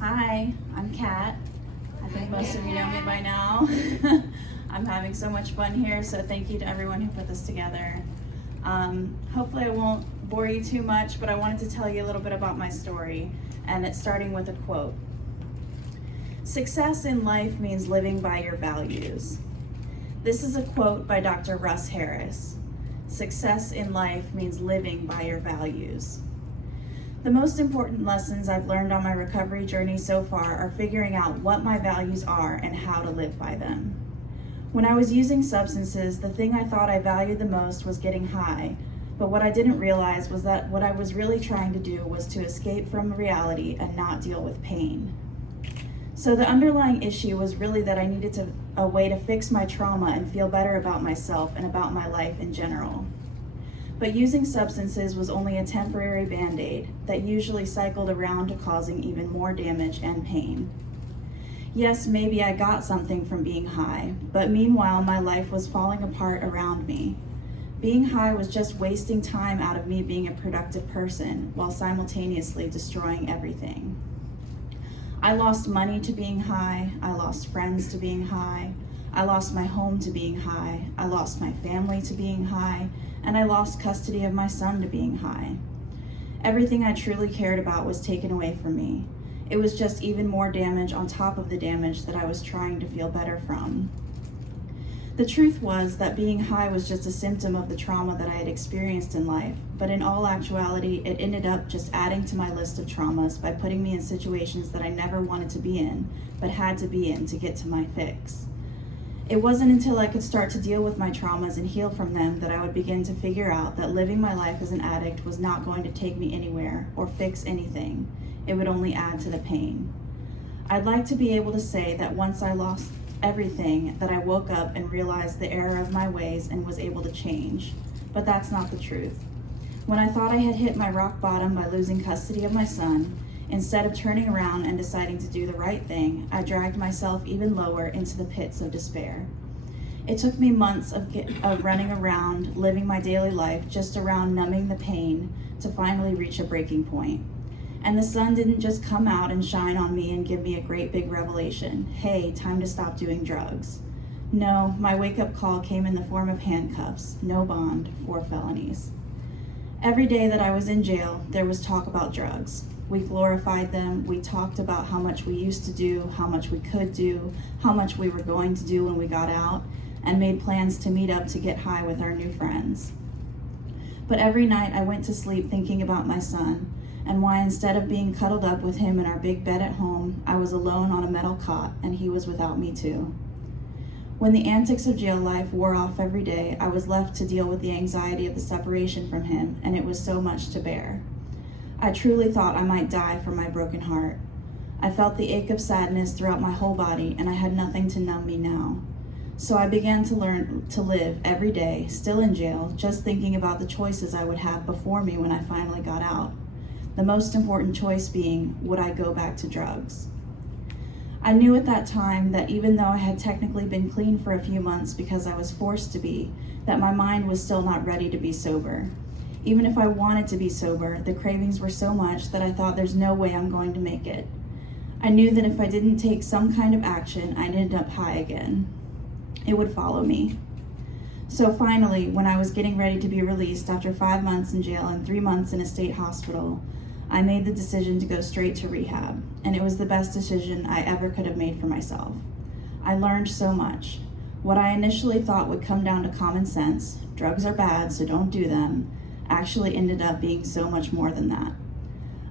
Hi, I'm Kat. I think most of you know me by now. I'm having so much fun here, so thank you to everyone who put this together. Hopefully I won't bore you too much, but I wanted to tell you a little bit about my story, and it's starting with a quote. Success in life means living by your values. This is a quote by Dr. Russ Harris. Success in life means living by your values. The most important lessons I've learned on my recovery journey so far are figuring out what my values are and how to live by them. When I was using substances, the thing I thought I valued the most was getting high, but what I didn't realize was that what I was really trying to do was to escape from reality and not deal with pain. So the underlying issue was really that I needed a way to fix my trauma and feel better about myself and about my life in general. But using substances was only a temporary band-aid that usually cycled around to causing even more damage and pain. Yes, maybe I got something from being high, but meanwhile my life was falling apart around me. Being high was just wasting time out of me being a productive person while simultaneously destroying everything. I lost money to being high, I lost friends to being high, I lost my home to being high, I lost my family to being high, and I lost custody of my son to being high. Everything I truly cared about was taken away from me. It was just even more damage on top of the damage that I was trying to feel better from. The truth was that being high was just a symptom of the trauma that I had experienced in life, but in all actuality, it ended up just adding to my list of traumas by putting me in situations that I never wanted to be in, but had to be in to get to my fix. It wasn't until I could start to deal with my traumas and heal from them that I would begin to figure out that living my life as an addict was not going to take me anywhere or fix anything. It would only add to the pain. I'd like to be able to say that once I lost everything, that I woke up and realized the error of my ways and was able to change, but that's not the truth. When I thought I had hit my rock bottom by losing custody of my son, instead of turning around and deciding to do the right thing, I dragged myself even lower into the pits of despair. It took me months of running around, living my daily life just around numbing the pain to finally reach a breaking point. And the sun didn't just come out and shine on me and give me a great big revelation. Hey, time to stop doing drugs. No, my wake-up call came in the form of handcuffs, no bond, 4 felonies. Every day that I was in jail, there was talk about drugs. We glorified them, we talked about how much we used to do, how much we could do, how much we were going to do when we got out, and made plans to meet up to get high with our new friends. But every night I went to sleep thinking about my son, and why instead of being cuddled up with him in our big bed at home, I was alone on a metal cot and he was without me too. When the antics of jail life wore off every day, I was left to deal with the anxiety of the separation from him, and it was so much to bear. I truly thought I might die from my broken heart. I felt the ache of sadness throughout my whole body, and I had nothing to numb me now. So I began to learn to live every day, still in jail, just thinking about the choices I would have before me when I finally got out. The most important choice being, would I go back to drugs? I knew at that time that even though I had technically been clean for a few months because I was forced to be, that my mind was still not ready to be sober. Even if I wanted to be sober, the cravings were so much that I thought there's no way I'm going to make it. I knew that if I didn't take some kind of action, I'd end up high again. It would follow me. So finally, when I was getting ready to be released after 5 months in jail and 3 months in a state hospital, I made the decision to go straight to rehab, and it was the best decision I ever could have made for myself. I learned so much. What I initially thought would come down to common sense, drugs are bad, so don't do them, actually ended up being so much more than that.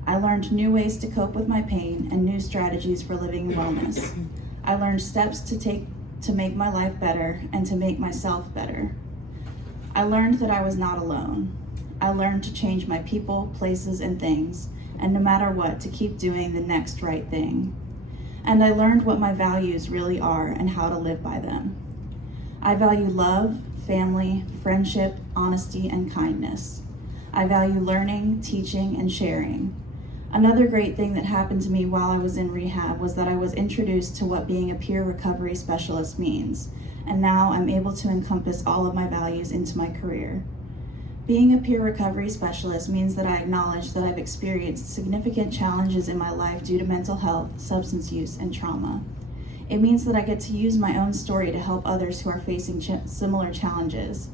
I learned new ways to cope with my pain and new strategies for living in wellness. I learned steps to take to make my life better and to make myself better. I learned that I was not alone. I learned to change my people, places, and things, and no matter what, to keep doing the next right thing. And I learned what my values really are and how to live by them. I value love, family, friendship, honesty, and kindness. I value learning, teaching, and sharing. Another great thing that happened to me while I was in rehab was that I was introduced to what being a peer recovery specialist means, and now I'm able to encompass all of my values into my career. Being a peer recovery specialist means that I acknowledge that I've experienced significant challenges in my life due to mental health, substance use, and trauma. It means that I get to use my own story to help others who are facing similar challenges.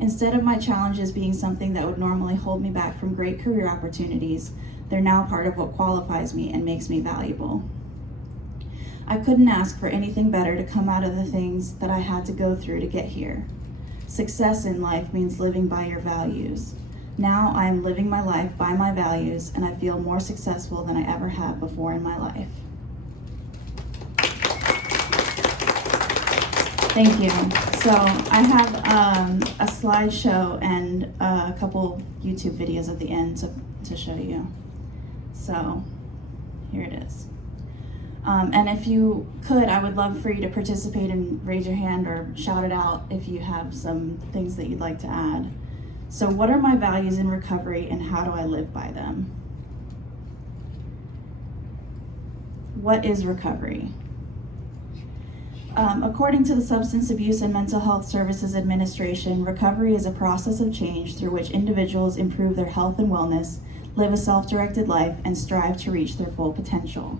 Instead of my challenges being something that would normally hold me back from great career opportunities, they're now part of what qualifies me and makes me valuable. I couldn't ask for anything better to come out of the things that I had to go through to get here. Success in life means living by your values. Now I am living my life by my values, and I feel more successful than I ever have before in my life. Thank you. So I have a slideshow and a couple YouTube videos at the end to show you. So here it is. And if you could, I would love for you to participate and raise your hand or shout it out if you have some things that you'd like to add. So what are my values in recovery and how do I live by them? What is recovery? According to the Substance Abuse and Mental Health Services Administration, recovery is a process of change through which individuals improve their health and wellness, live a self-directed life, and strive to reach their full potential.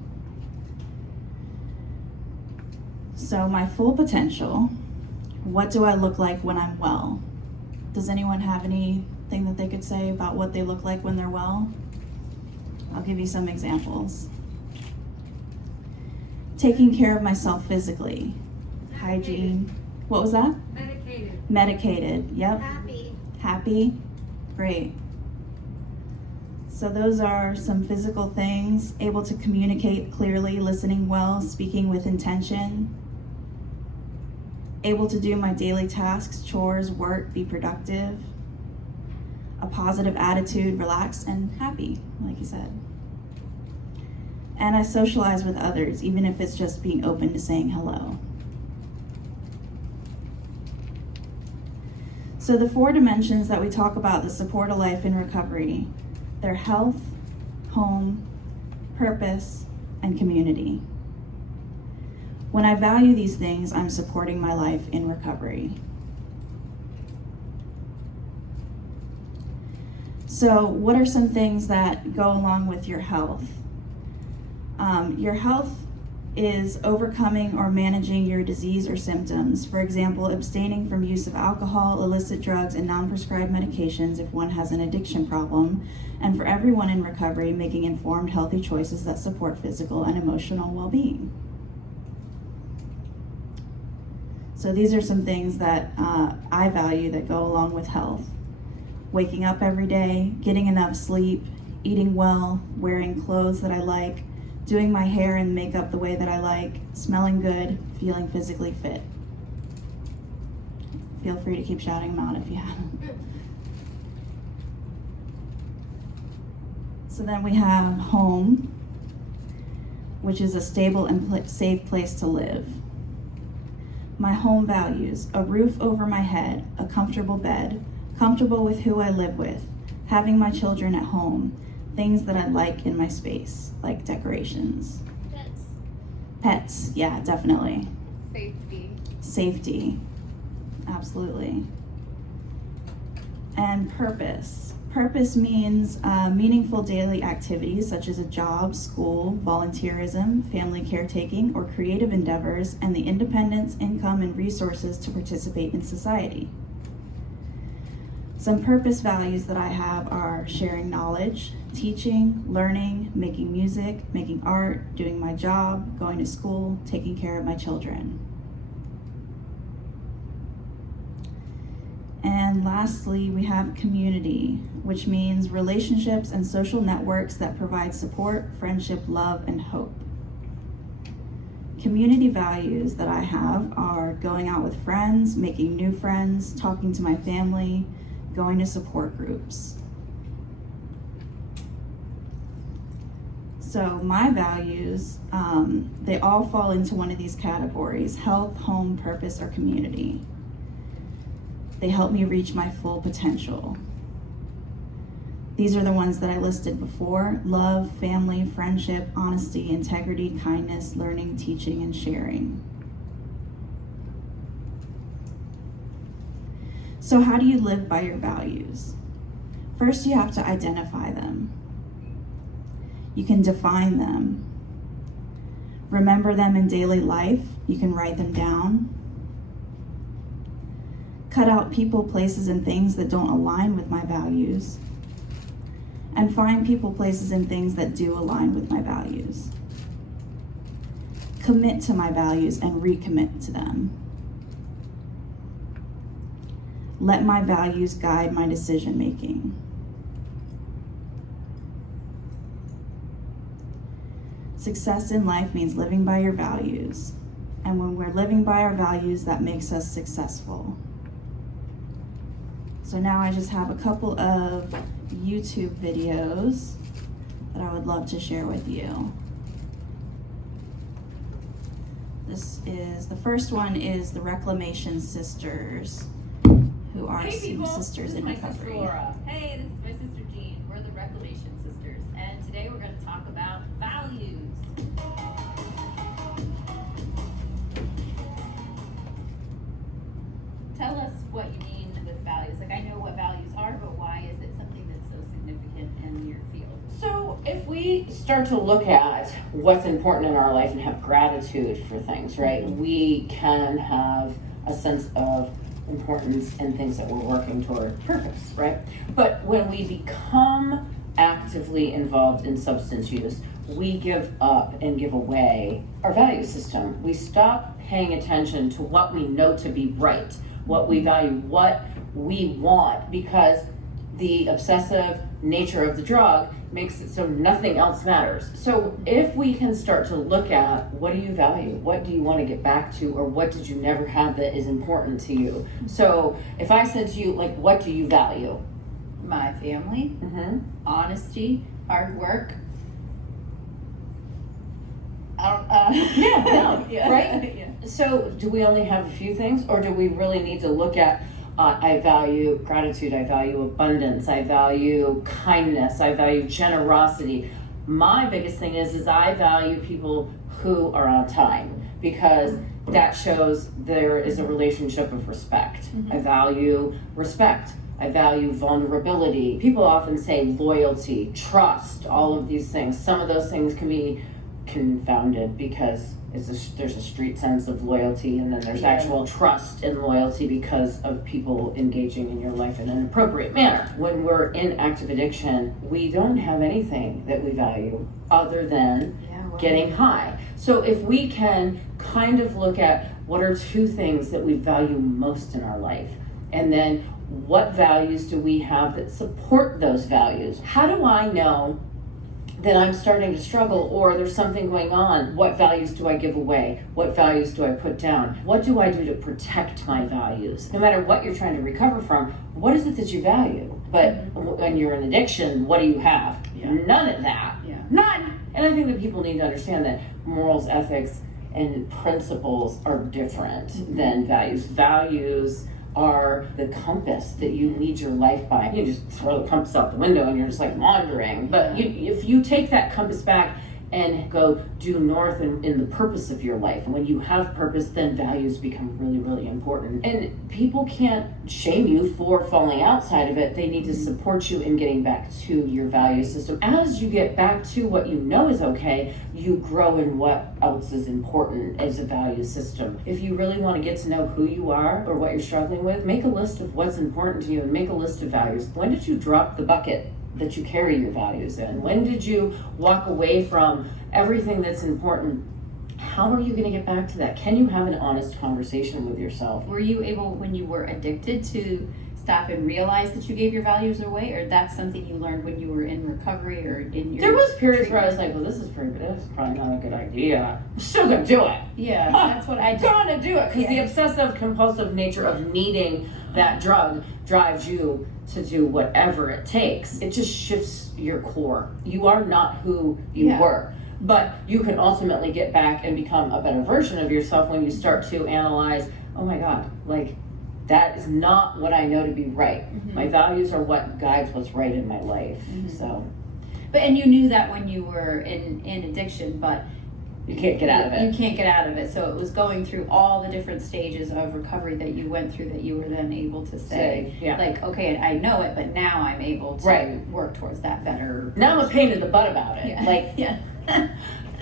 So my full potential, what do I look like when I'm well? Does anyone have anything that they could say about what they look like when they're well? I'll give you some examples. Taking care of myself physically. Hygiene. What was that? Medicated, yep. Happy, great. So those are some physical things. Able to communicate clearly, listening well, speaking with intention. Able to do my daily tasks, chores, work, be productive. A positive attitude, relaxed and happy, like you said. And I socialize with others, even if it's just being open to saying hello. So the 4 dimensions that we talk about that support a life in recovery, they're health, home, purpose, and community. When I value these things, I'm supporting my life in recovery. So what are some things that go along with your health? Your health is overcoming or managing your disease or symptoms. For example, abstaining from use of alcohol, illicit drugs, and non-prescribed medications if one has an addiction problem. And for everyone in recovery, making informed, healthy choices that support physical and emotional well-being. So these are some things that I value that go along with health. Waking up every day, getting enough sleep, eating well, wearing clothes that I like, doing my hair and makeup the way that I like, smelling good, feeling physically fit. Feel free to keep shouting them out if you haven't. So then we have home, which is a stable and safe place to live. My home values: a roof over my head, a comfortable bed, comfortable with who I live with, having my children at home, things that I like in my space, like decorations. Pets, yeah, definitely. Safety, absolutely. And purpose. Purpose means meaningful daily activities such as a job, school, volunteerism, family caretaking, or creative endeavors, and the independence, income, and resources to participate in society. Some purpose values that I have are sharing knowledge, teaching, learning, making music, making art, doing my job, going to school, taking care of my children. And lastly, we have community, which means relationships and social networks that provide support, friendship, love, and hope. Community values that I have are going out with friends, making new friends, talking to my family, going to support groups. So my values, they all fall into one of these categories: health, home, purpose, or community. They help me reach my full potential. These are the ones that I listed before: love, family, friendship, honesty, integrity, kindness, learning, teaching, and sharing. So how do you live by your values? First, you have to identify them. You can define them. Remember them in daily life. You can write them down. Cut out people, places, and things that don't align with my values. And find people, places, and things that do align with my values. Commit to my values and recommit to them. Let my values guide my decision making. Success in life means living by your values. And when we're living by our values, that makes us successful. So now I just have a couple of YouTube videos that I would love to share with you. The first one is the Reclamation Sisters, who are sisters in recovery. Sister Laura. Hey, this is my sister Jean. We're the Reclamation Sisters, and today we're going to talk about values. Tell us what you mean with values. Like, I know what values are, but why is it something that's so significant in your field? So if we start to look at what's important in our life and have gratitude for things, right, we can have a sense of importance in things that we're working toward purpose, right? But when we become actively involved in substance use, we give up and give away our value system. We stop paying attention to what we know to be right, what we value, what we want, because the obsessive nature of the drug makes it so nothing else matters. So if we can start to look at, what do you value? What do you want to get back to? Or what did you never have that is important to you? So if I said to you, like, what do you value? My family, honesty, hard work. Yeah, right? Yeah. So do we only have a few things, or do we really need to look at, I value gratitude, I value abundance, I value kindness, I value generosity. My biggest thing is I value people who are on time, because that shows there is a relationship of respect. I value respect. I value vulnerability. People often say loyalty, trust, all of these things. Some of those things can be confounded because there's a street sense of loyalty, and then there's actual trust and loyalty because of people engaging in your life in an appropriate manner. When we're in active addiction, we don't have anything that we value other than getting high. So if we can kind of look at what are two things that we value most in our life, and then what values do we have that support those values? How do I know that I'm starting to struggle, or there's something going on? What values do I give away? What values do I put down? What do I do to protect my values? No matter what you're trying to recover from, what is it that you value? But when you're in addiction, what do you have? None of that. None. And I think that people need to understand that morals, ethics, and principles are different than values. Values are the compass that you lead your life by. You just throw the compass out the window and you're just like wandering. But if you take that compass back and go due north in the purpose of your life, when you have purpose, then values become really, really important. And people can't shame you for falling outside of it. They need to support you in getting back to your value system. As you get back to what you know is okay, you grow in what else is important as a value system. If you really want to get to know who you are or what you're struggling with, make a list of what's important to you and make a list of values. When did you drop the bucket that you carry your values in? When did you walk away from everything that's important? How are you going to get back to that? Can you have an honest conversation with yourself? Were you able, when you were addicted, to stop and realize that you gave your values away, or that's something you learned when you were in recovery or in your There was periods where I was like, well, this is probably not a good idea. I'm still going to do it. Yeah, that's what I did. I'm going to do it, because the obsessive compulsive nature of needing that drug drives you to do whatever it takes. It just shifts your core. You are not who you were. But you can ultimately get back and become a better version of yourself when you start to analyze, oh my God, like, that is not what I know to be right. My values are what guides what's right in my life. So, and you knew that when you were in addiction, but You can't get out of You it. can't get out of it. So it was going through all the different stages of recovery that you went through that you were then able to say, Yeah. like, okay, I know it, but now I'm able to Right. work towards that better. Now I'm a pain in the butt about it. Yeah. Like, yeah.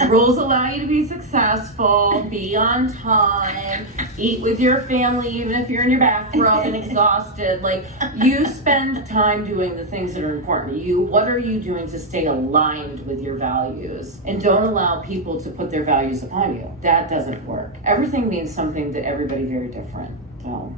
rules allow you to be successful, be on time, eat with your family even if you're in your bathrobe and exhausted. Like, you spend time doing the things that are important to you. What are you doing to stay aligned with your values? And don't allow people to put their values upon you. That doesn't work. Everything means something to everybody very different. So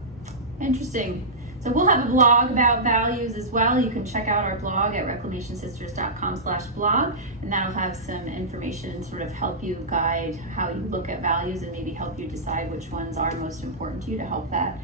Interesting. So we'll have a blog about values as well. You can check out our blog at reclamationsisters.com/blog, and that'll have some information and sort of help you guide how you look at values and maybe help you decide which ones are most important to you to help that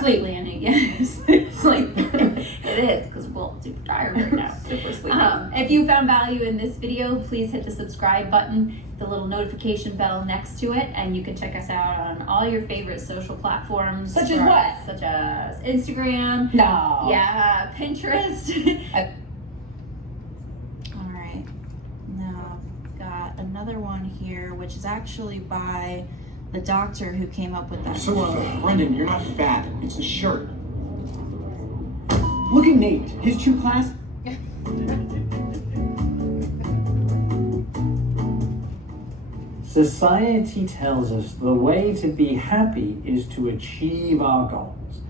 Sleep. planning. Yes, sleep. It is, because we're all super tired right now. super sleepy. If you found value in this video, please hit the subscribe button, the little notification bell next to it, and you can check us out on all your favorite social platforms. Such as what? Such as Instagram. No. Yeah, Pinterest. All right. Now, I've got another one here, which is actually by the doctor who came up with that So, quote. Brendan, you're not fat. It's the shirt. Look at Nate. His chew class. Society tells us the way to be happy is to achieve our goals.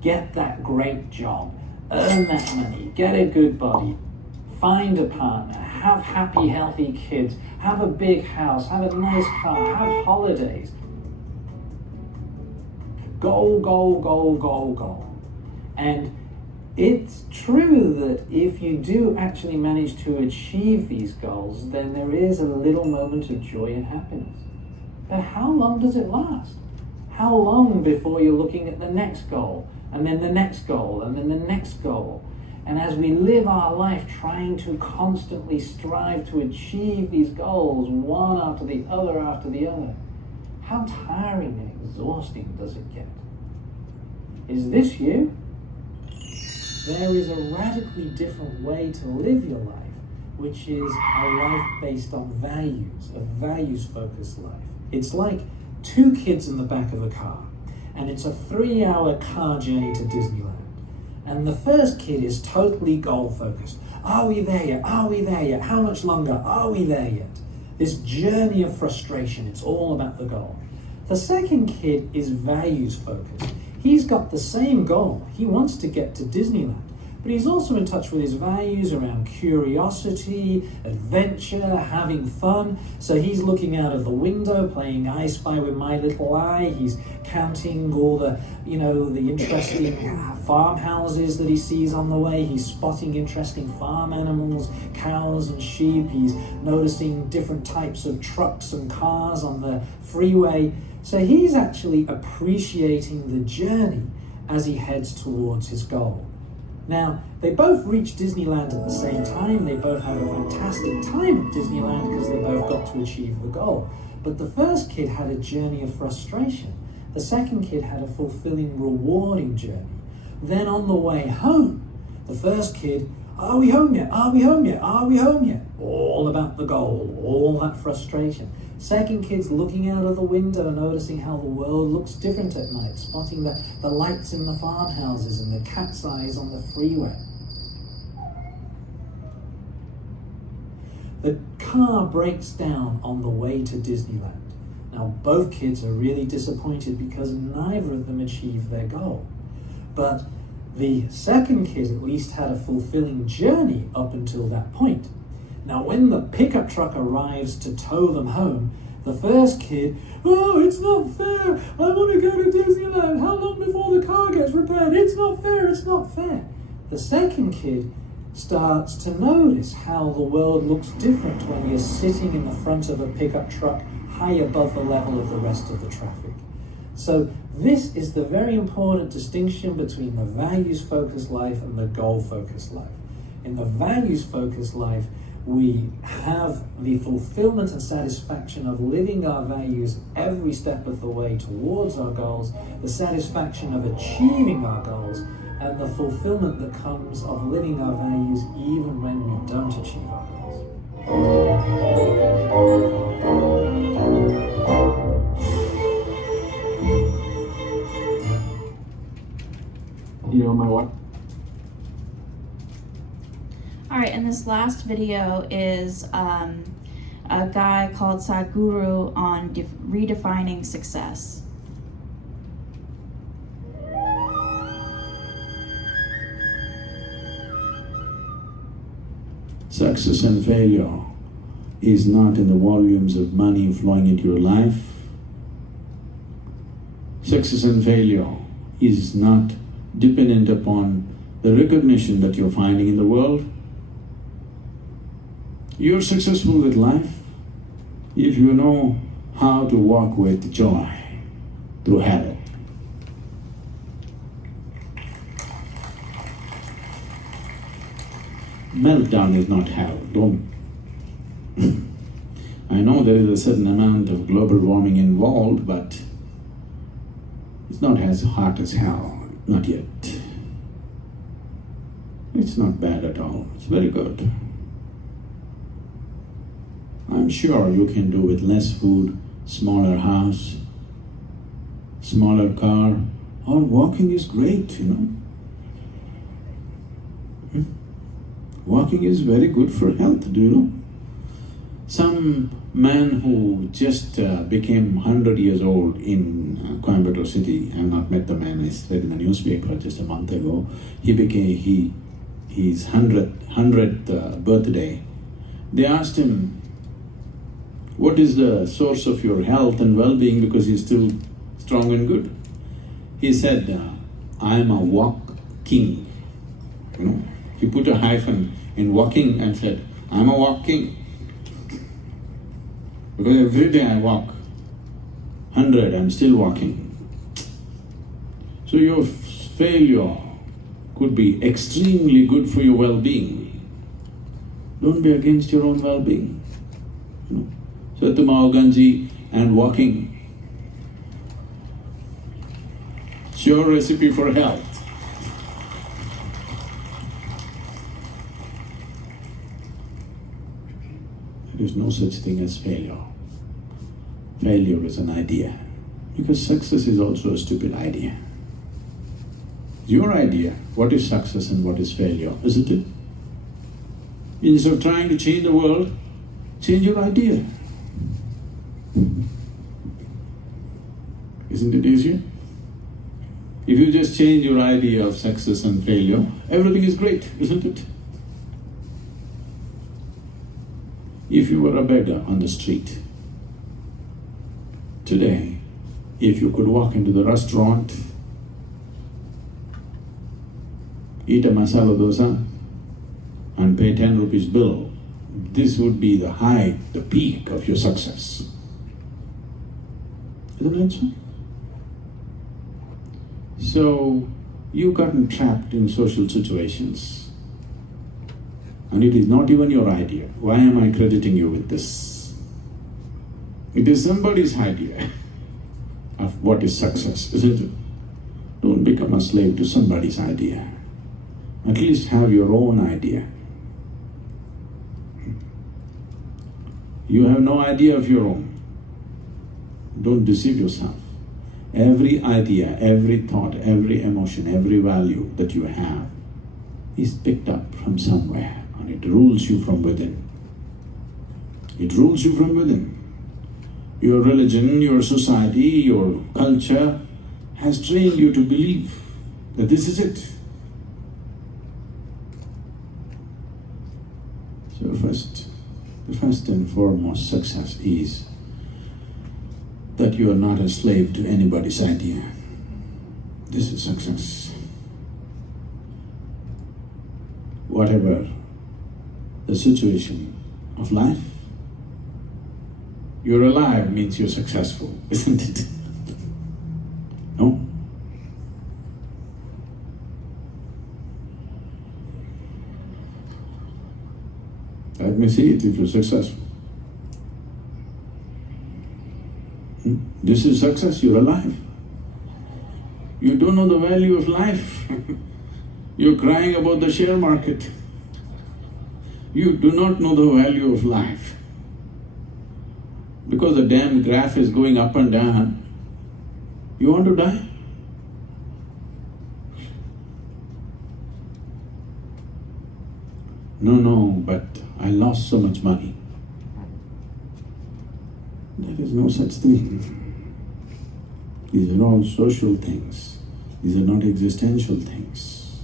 Get that great job, earn that money, get a good body, find a partner, have happy, healthy kids, have a big house, have a nice car, have holidays. Goal, goal, goal, goal, goal. And it's true that if you do actually manage to achieve these goals, then there is a little moment of joy and happiness. But how long does it last? How long before you're looking at the next goal, and then the next goal, and then the next goal? And as we live our life trying to constantly strive to achieve these goals, one after the other, how tiring and exhausting does it get? Is this you? There is a radically different way to live your life, which is a life based on values, a values-focused life. It's like two kids in the back of a car, and it's a 3-hour car journey to Disneyland. And the first kid is totally goal-focused. Are we there yet? Are we there yet? How much longer? Are we there yet? This journey of frustration, it's all about the goal. The second kid is values-focused. He's got the same goal. He wants to get to Disneyland, but he's also in touch with his values around curiosity, adventure, having fun. So he's looking out of the window, playing I Spy with My Little Eye. He's counting all the interesting farmhouses that he sees on the way. He's spotting interesting farm animals, cows and sheep. He's noticing different types of trucks and cars on the freeway. So he's actually appreciating the journey as he heads towards his goal. Now, they both reach Disneyland at the same time. They both have a fantastic time at Disneyland because they both got to achieve the goal. But the first kid had a journey of frustration. The second kid had a fulfilling, rewarding journey. Then on the way home, the first kid, are we home yet? Are we home yet? Are we home yet? All about the goal, all that frustration. Second kid's looking out of the window, noticing how the world looks different at night, spotting the lights in the farmhouses and the cat's eyes on the freeway. The car breaks down on the way to Disneyland. Now, both kids are really disappointed because neither of them achieved their goal. But the second kid at least had a fulfilling journey up until that point. Now, when the pickup truck arrives to tow them home, the first kid, oh, it's not fair. I want to go to Disneyland. How long before the car gets repaired? It's not fair. It's not fair. The second kid starts to notice how the world looks different when you're sitting in the front of a pickup truck high above the level of the rest of the traffic. So this is the very important distinction between the values-focused life and the goal-focused life. In the values-focused life, we have the fulfillment and satisfaction of living our values every step of the way towards our goals, the satisfaction of achieving our goals, and the fulfillment that comes of living our values even when we don't achieve our goals. matter what. All right, and this last video is a guy called Sadhguru on redefining success. Success and failure is not in the volumes of money flowing into your life. Success and failure is not dependent upon the recognition that you're finding in the world. You're successful with life if you know how to walk with joy through hell. Meltdown is not hell, don't. I know there is a certain amount of global warming involved, but it's not as hot as hell, not yet. It's not bad at all, it's very good. I'm sure you can do with less food, smaller house, smaller car, or walking is great, you know. Walking is very good for health, do you know? Some man who just became 100 years old in Coimbatore city, I have not met the man, I read in the newspaper just a month ago, his 100th birthday. They asked him, what is the source of your health and well-being, because he's still strong and good. He said, I am a walk king, you know. He put a hyphen in walking and said, I'm a walk king. Because every day I walk 100, I'm still walking. So your failure could be extremely good for your well-being. Don't be against your own well-being. You know? Satyamao Ganji and walking. Sure recipe for health. There is no such thing as failure. Failure is an idea, because success is also a stupid idea. Your idea, what is success and what is failure, isn't it? Instead of trying to change the world, change your idea. Isn't it easier? If you just change your idea of success and failure, everything is great, isn't it? If you were a beggar on the street, today, if you could walk into the restaurant, eat a masala dosa and pay 10 rupees bill, this would be the height, the peak of your success. Isn't that so? So, you've gotten trapped in social situations. And it is not even your idea. Why am I crediting you with this? It is somebody's idea of what is success, isn't it? Don't become a slave to somebody's idea. At least have your own idea. You have no idea of your own. Don't deceive yourself. Every idea, every thought, every emotion, every value that you have is picked up from somewhere. And it rules you from within. It rules you from within. Your religion, your society, your culture has trained you to believe that this is it. So the first and foremost success is that you are not a slave to anybody's idea. This is success. Whatever the situation of life, you're alive means you're successful, isn't it? No? Let me see it if you're successful. This is success, you're alive. You don't know the value of life. You're crying about the share market. You do not know the value of life. Because the damn graph is going up and down, you want to die? No, but I lost so much money. There is no such thing. These are all social things. These are not existential things.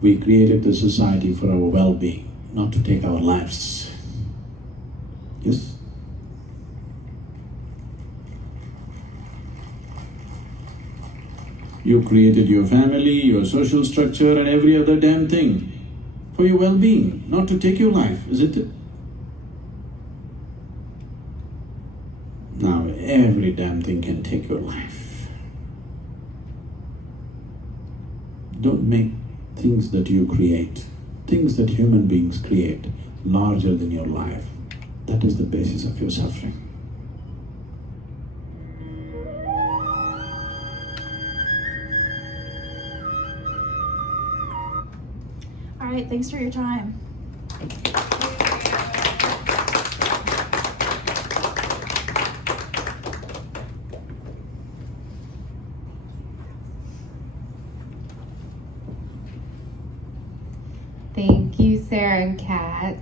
We created the society for our well-being, not to take our lives. Yes? You created your family, your social structure, and every other damn thing for your well-being, not to take your life, isn't it? Now every damn thing can take your life. Don't make things that you create, things that human beings create, larger than your life. That is the basis of your suffering. All right, thanks for your time. Thank you, Sarah and Kat.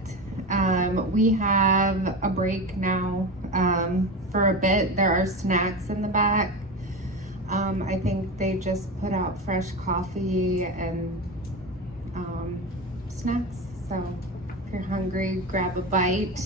We have a break now for a bit. There are snacks in the back. I think they just put out fresh coffee and snacks. So if you're hungry, grab a bite.